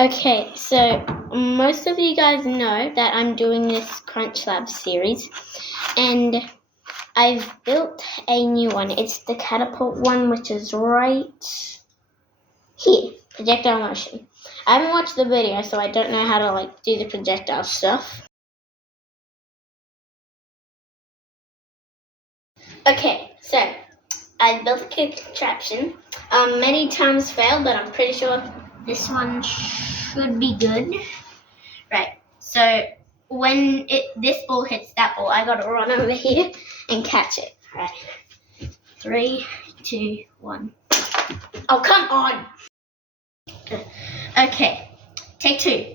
Okay, so most of you guys know that I'm doing this CrunchLabs series, and I've built a new one. It's the catapult one, which is right here, projectile motion. I haven't watched the video, so I don't know how to do the projectile stuff. Okay, so I built a contraption. Many times failed, but I'm pretty sure this one should be good. Right, so when this ball hits that ball, I gotta run over here and catch it. Right, 3, 2, 1. Oh, come on! Okay, take 2.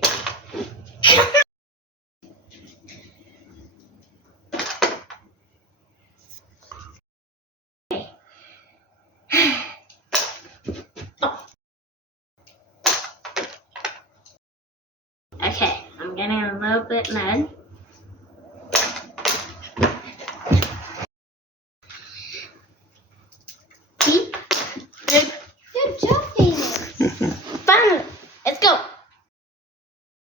Okay, I'm getting a little bit mad. See? Good job, David. Fun! Let's go!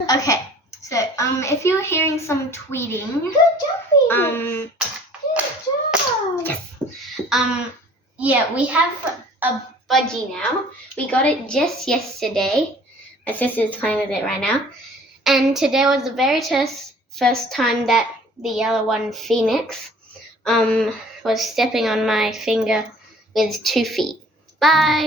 Okay, so if you're hearing some tweeting, Good job, David. Good job. Yeah, we have a budgie now. We got it just yesterday. My sister's playing with it right now. And today was the very first time that the yellow one, Phoenix, was stepping on my finger with 2 feet. Bye!